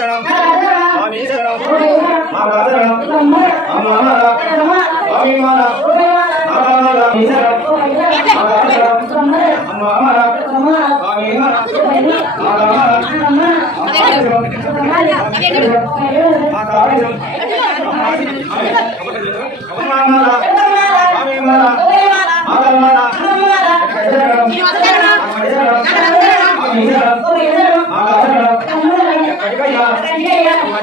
శరణం స్వామి శరణం మాతా శరణం అమ్మ స్వామి మాల మాల శరణం అమ్మ స్వామి మాల మాతా మాల అమ్మ శరణం మాతా శరణం అమ్మ మాల స్వామి మాల మాతా మాల శరణం అమ్మ శరణం స్వామి శరణం మాతా శరణం కడిగయ్య మరిది కూడా మాతాశరణం ఎక్కడ శరణం ఆశరణం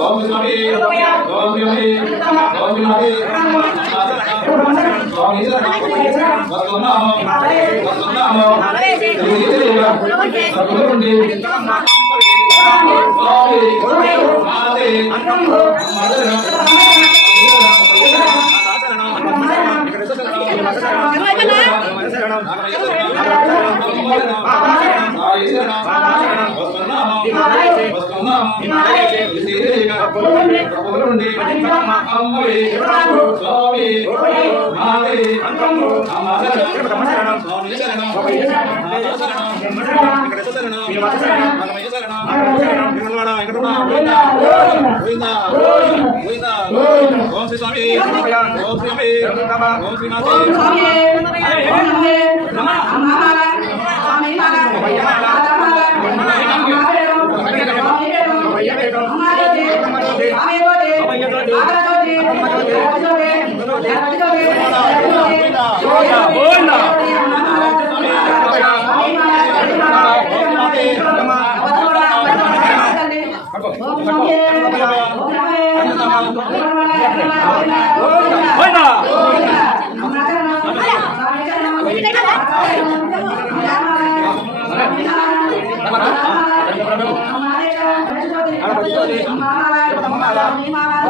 ఓం స్వామి ఓం స్వామి ఓం స్వామి స్వామి వస్తున్నాము వస్తున్నాము సకులుండి స్వామి మాతే ఓం శ్రీ స్వామి ఓం శ్రీ ఓం మాతా చరణం గణపతి చరణం స్వామి స్వామి మాల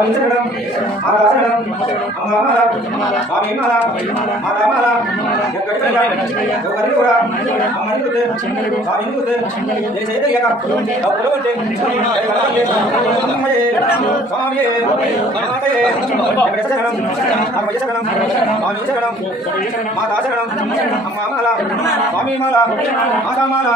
మాల గణపతి మాల శ్రీనివాస మాల వెంకటేశ మాల అవని మాల మాధవే స్వామి జ్యోతి మాతా జ్యోతి మాతా జయ జయ జయ డబ్బులు ఉంటే అమ్మయే స్వామియే మాతయే ఎక్కడ శరణం అమ్మయ్య శరణం అమ్మ మాల స్వామి మాల మాతా మాల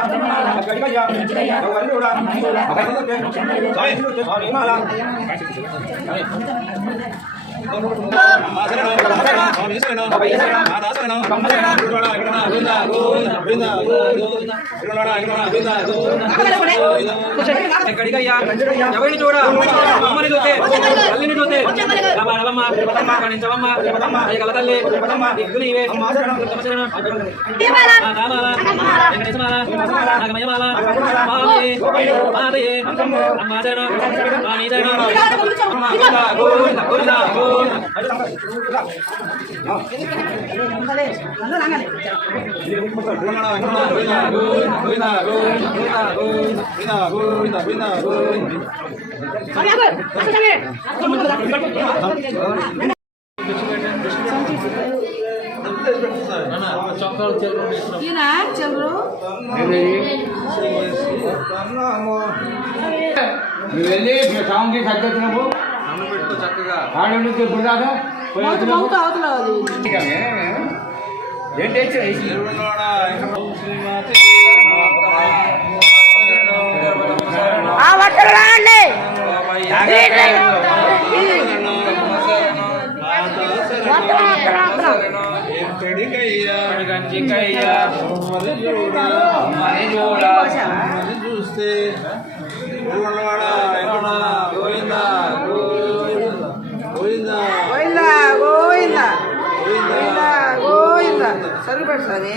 స్వామి నిలుతే స్వామి మాల ఎక్కడికయ్యా ఎవరిని చూడ అమ్మని చూస్తే తల్లిని చూస్తే రమ రవమ్మ కల తల్లి దిక్కులు ఇవే శరణం రామాల వెంకటేశమాల నాగమయమాల స్వామి మాతయే నువ్వు వెళ్ళి సాంగ్కి ఆడ ఇప్పుడు దాకా పోయి చూస్తే గోవింద గోవింద గోవిందా సరిపెడు స్వామి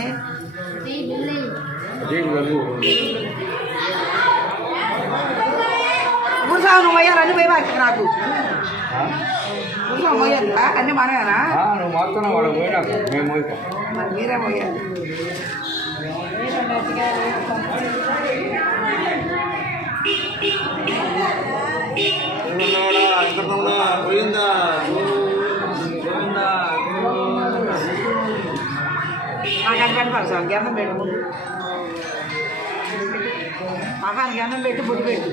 గురుసావు నువ్వు అయ్యారు అన్ని పోయి బాకి నాకు. గురుసావు పోయారా అన్ని మనమేనా నువ్వు మొత్తం వాడు పోయినాక మేము పోయిస్తాం మరి మీరే పోయారు నాకు పెట్టాలి సార్ గన్నం పెట్టు మహాన్ గన్నం పెట్టి బుద్ధి పెట్టు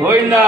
గోవిందా.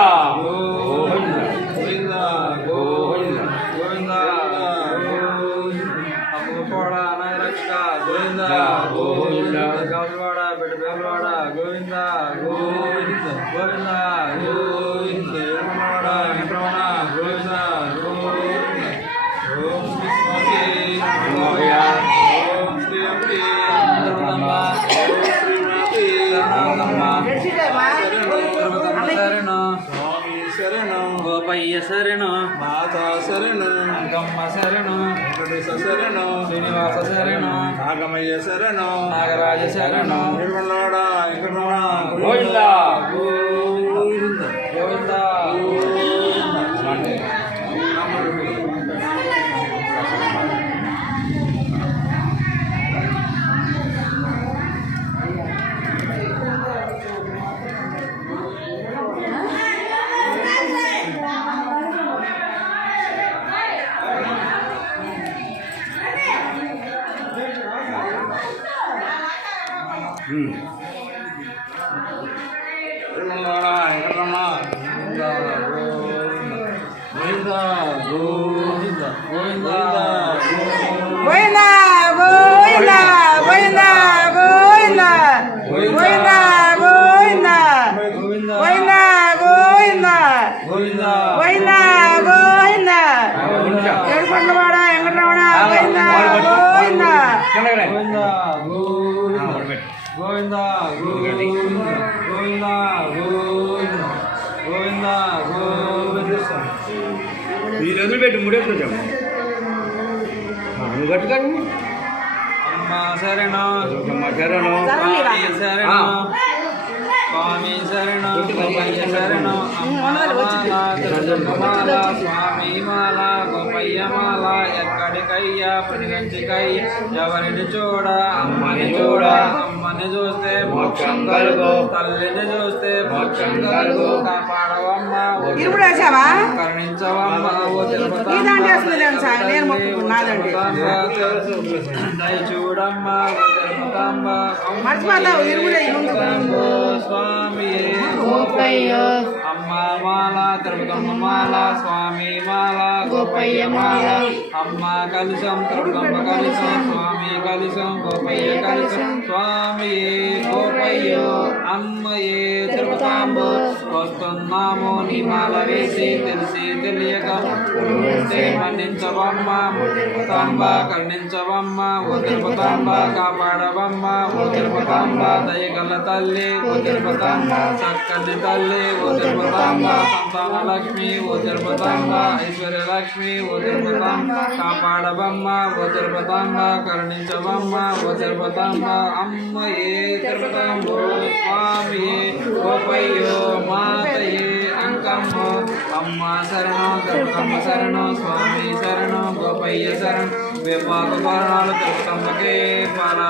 శ్రీనివాస శరణం. నాగమయ్య శరణం. నాగరాజ శరణం. వెంకటరమణ. గోవిందా గోవింద. ગોવિંદા ગોવિંદા ગોવિંદા గోవింద గోవింద పెట్టి ముడేట్లు చెప్పు నువ్వు కట్టుకోండి అమ్మ శరణం శరణం స్వామి శరణం. స్వామి శరణం గోపయ్య శరణం మాల స్వామి మాల గోపయ్య మాల ఎక్కడికయ్యా ప్రతిగంచికయ్య ఎవరిని చూడ అమ్మని చూడ అమ్మని చూస్తే మోక్షం కలుగు తల్లిని చూస్తే మోక్షం కలుగు కాపాడ ఇరుముడు వేసావా. నీ దాంట్లో వేసుకుని లేను సార్, నేను మొక్కుకున్నా, నాదండి. దయ చూడమ్మ ఓ తిరుపతమ్మ. అమ్మ మర్చిపోతావు, ఇరుముడే ఈ ముందు. స్వామి మాల త్రిపుతమ్మ మాల స్వామి మాల గోపయ్య మాల అమ్మ కలిసం తిరుపతమ్మ కలిసం స్వామి కలిసం గోపయ్య కలిసం స్వామి గోపయ్య అమ్మయే తిరుపతాంబ వస్తున్నాము నీ మాల వేసి తెలిసి తెలియక మన్నించవమ్మ తాంబ కర్ణించవమ్మ ఓ తిరుపతాంబ కాపాడవమ్మ ఓ తిరుపతాంబ దయగల తల్లి ఓ తిరుపతాంబ చక్కని తల్లి ఓ తిరుపతాంబ సంతాన లక్ష్మి ఓ తిరుపతాంబ ఐశ్వర్య లక్ష్మి ఓ తిరుపతాంబ కాపాడవమ్మ ఓ తిరుపతాంబ కరుణించవమ్మ ఓ తిరుపతాంబ అమ్మయే తిరుపతాంబ స్వామియే గోపయ్యో మాతయే అంకమ్మ అమ్మ శరణం తిరుపతమ్మ శరణం స్వామి శరణం గోపయ్య శరణం వివాహ తోరణాలు తిరుపతమ్మకే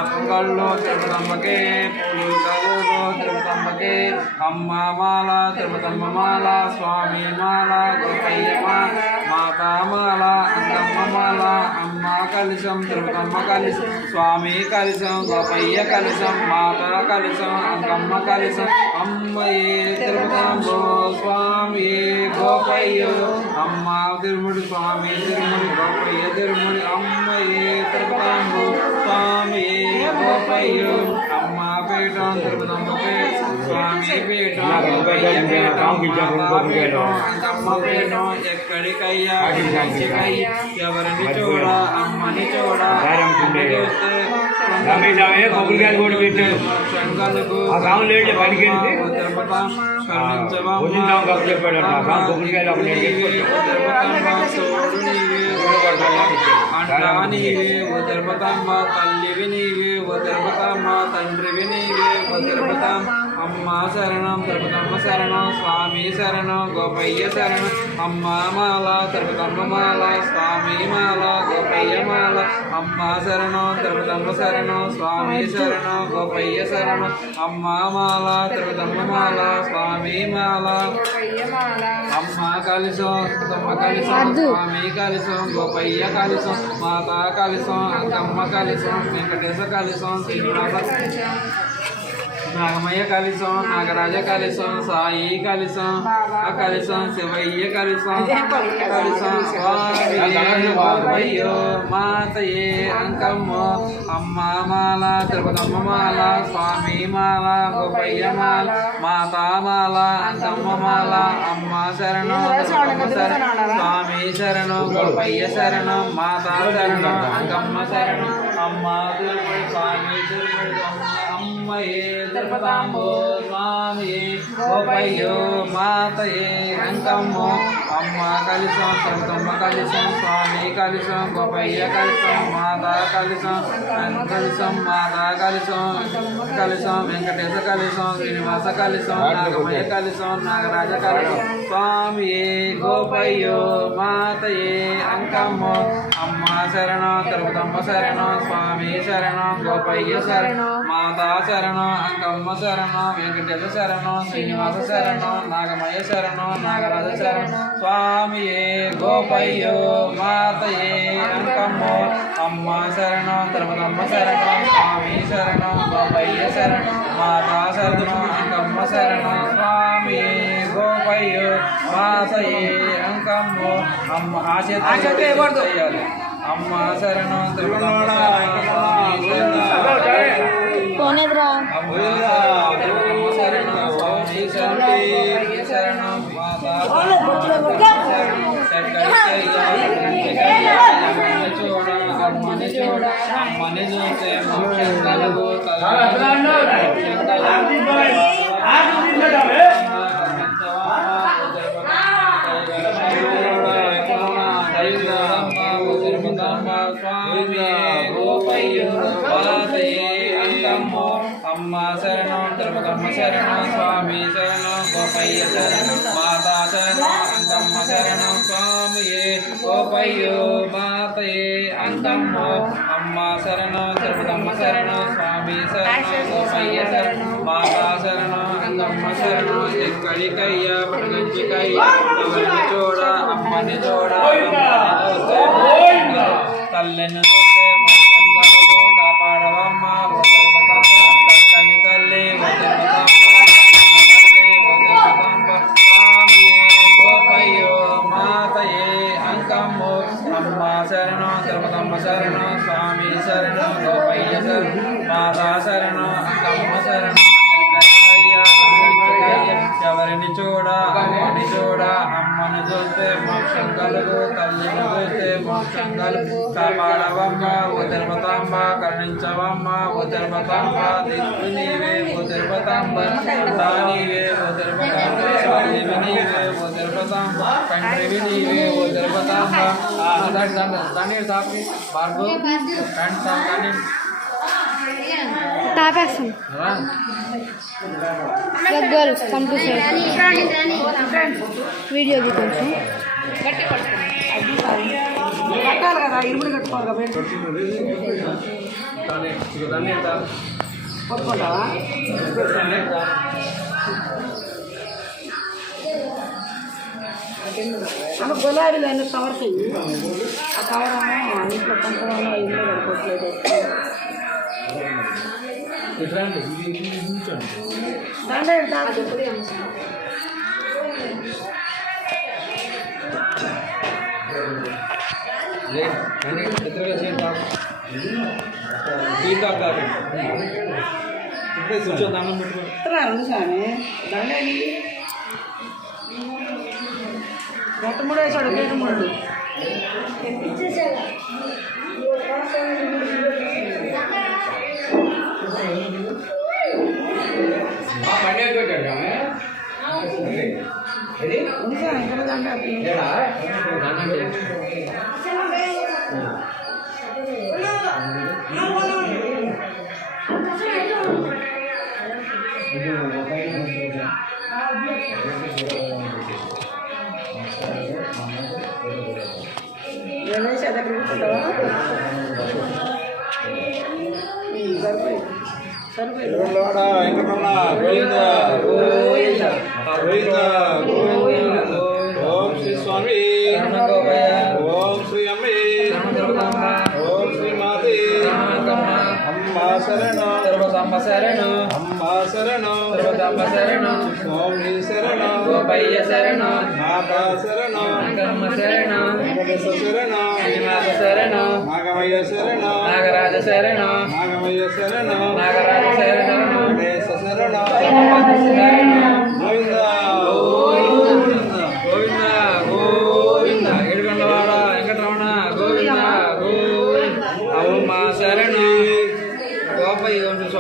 పొంగళ్ళు తిరుపతమ్మకే పూలు కవులు తిరుపతమ్మకే అమ్మ మాల తిరుపతమ్మ మాల స్వామి మాల గోపయ్య మాల అందమ్మమాల మాల అమ్మ కలిసం తిరుపతమ్మ కలిసం స్వామి కలిసం గోపయ్య కలిసం మాత కలిసం అందమ్మ కలిసం అమ్మయే తిరుపతంబో స్వామి గోపయ్య అమ్మ తిరుముడి స్వామి తిరుముడి గోపయ్య తిరుముడి అమ్మయే తిరుపతంబో స్వామి గోపయ్య అమ్మ పీఠం తిరుపతమ్మ పీఠం స్వామి పీఠం గోపయ్య పీఠం మాతా పీఠం అంకమ్మ పీఠం ఎక్కడికయ్యా ఎక్కడికయ్యా ఎవరిని చూడ అమ్మని చూడ అమ్మని చూస్తే రమేశామే కొబ్బరికాయలు కూడా పెట్టాడు. ఆ రాములు లేడు బయటికి వెళ్ళి. భోజనం కప్పు చెప్పాడు అట్లా. రాము కొబ్బరికాయలు అప్పుడు నేను తీసుకొచ్చాను. నీవే అంటా నీవే ఓ తిరుపతమ్మ తల్లివి నీవే ఓ తిరుపతమ్మ తండ్రివి నీవే ఓ తిరుపతమ్మ అమ్మ శరణం తిరుపతమ్మ శరణం స్వామి శరణం గోపయ్య శరణం. అమ్మ మాల తిరుపతమ్మ మాల స్వామి మాల గోపయ్య మాల. అమ్మ శరణం తిరుపతమ్మ శరణం స్వామి శరణం గోపయ్య శరణం. అమ్మ మాల తిరుపతమ్మ మాల స్వామి మాల. అమ్మ కలిసం తమ్మ కలిసం స్వామి కలిసం గోపయ్య కలిసం మాత కలిసం అంకమ్మ కలిసం వెంకటేశ కలిసం శ్రీనివాస నాగమయ్య కలిసం నాగరాజ కలిసం సాయి కలిసం కలిసం శివయ్య కలిసం కలిసం స్వామి బాబయ్యో మాతయే అంకమ్మ అమ్మ మాల తిరుపతమ్మ మాల స్వామి మాల గోపయ్య మాల మాతా మాల అంకమ్మ మాల అమ్మ శరణం స్వామి శరణం గోపయ్య శరణం మాతా శరణం అంకమ్మ శరణం అమ్మ తిరుపతి అమ్మయే తిరుపతాంబో స్వామియే గోపయ్యో మాతయే అంకమ్మో అమ్మ కలిసం తిరుపతమ్మ కలిసం స్వామి కలిసం గోపయ్య కలిసం మాత కలిసం కలిసం మాత కలిసం కలిసం వెంకటేశ కలిసం శ్రీనివాస కలిసం నాగమయ్య కలిసం నాగరాజ కలిసం స్వామియే గోపయ్యో మాతయే అంకమ్మో అమ్మ శరణం తిరుపతమ్మ శరణం స్వామి శరణం గోపయ్య శరణం మాతా శరణం అంకమ్మ శరణం వెంకటేశ శరణం శ్రీనివాస శరణం నాగమయ్య శరణం నాగరాజ శరణం. స్వామియే గోపయ్యో మాతయే అంకమ్మో అమ్మ శరణం తిరుపతమ్మ శరణం స్వామి శరణం గోపయ్య శరణం మాతా శరణం అంకమ్మ శరణం. స్వామియే గోపయ్యో మాతయే అంకమ్మో అమ్మ ఆశ చేయాలి. అమ్మ శరణం తిరుపతమ్మ శరణం తిరుపతమ్మ శరణం స్వామి శరణం గోపయ్య శరణం మాతా శరణం అంతమ్మ శరణం స్వామియే గోపయ్యో మాతయే అంతమ్మ అమ్మ శరణం తిరుపతమ్మ శరణం స్వామి శరణం గోపయ్య శరణం మాతా శరణం అంతమ్మ శరణం ఎక్కడికయ్య పడగచ్చికయ్యా చూడ అమ్మని చూడ తల్లిని తిరుపతమ్మ కరుణించవమ్మ ఓ తిరుపతమ్మ దిక్కు నీవే ఓ తిరుపతమ్మ దా నీవే ఓ తిరుపతమ్మ స్వామివి నీవే ఓ తిరుపతమ్మ తండ్రివి నీవే ఓ తిరుపతమ్మ దాన్ని తాపి బార్గో ఫ్రెండ్ దాన్ని తాపేస్తాం girl come to side video కొంచెం కట్టాలి కదా ఇరుముడు కట్టుకోవాలి దాన్ని కొట్టుకుంటావా అమ్మ గులాబీలు అన్ని కవర్ చెయ్యి. ఆ కవర్ ఇంట్లో పంచడంలో ఇంట్లో కట్టుకోవట్లేదు దండ తాగు ఎదురుగా చేయండి టీ తాగు తాగు ఇప్పుడే కూర్చొని దండం పెట్టుకో చెప్తున్నారు స్వామి దండేది గట్ట మూడు ఏమైనా చదవగలుగుతావా సరిపోయి సరిపోయి గోవింద గోవింద గోవింద శరణం. సర్వసమ్మ శరణు. స్వామి శరణం. నాగరాజ శరణు. నాగమయ్య శరణం. నాగరాజ శరణు. శరణం. ఓం శ్రీ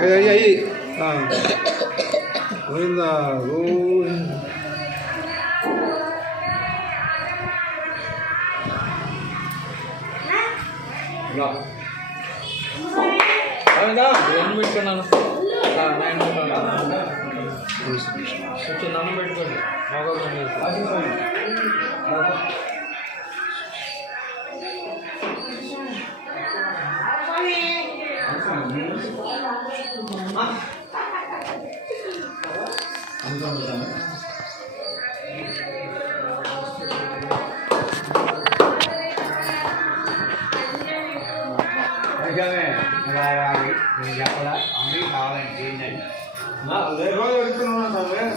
అయ్యి అయ్యి గోవింద గోవింద ఎన్ని పెట్టుకున్నాను ఆ, నేను పెట్టుకున్నాను. కొంచెం దండం పెట్టుకోండి మగవాళ్ళు నిజమే రాయాలి నేను చెప్పలా అన్నీ కావాలంటే ఏంటంటే రోజు అడుగుతున్నాను సార్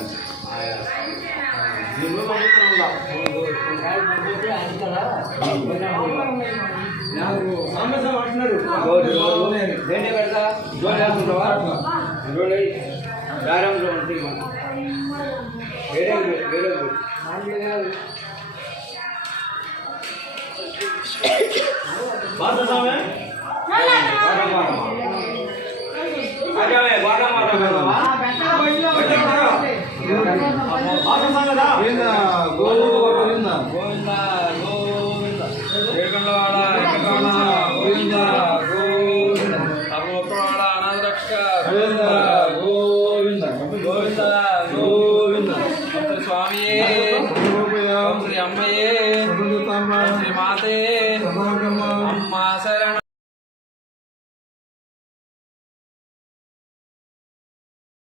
నిన్ను పంపుతున్నా సాంబశివ అంటున్నాడు దేన్ని పెడతా జోలి ನೋಡಿ ಯಾರಾದ್ರು ಒಂಟಿಗೆ ಬೇರೆ ಬೇರೆ ಬಾತ ಸಾಮೆ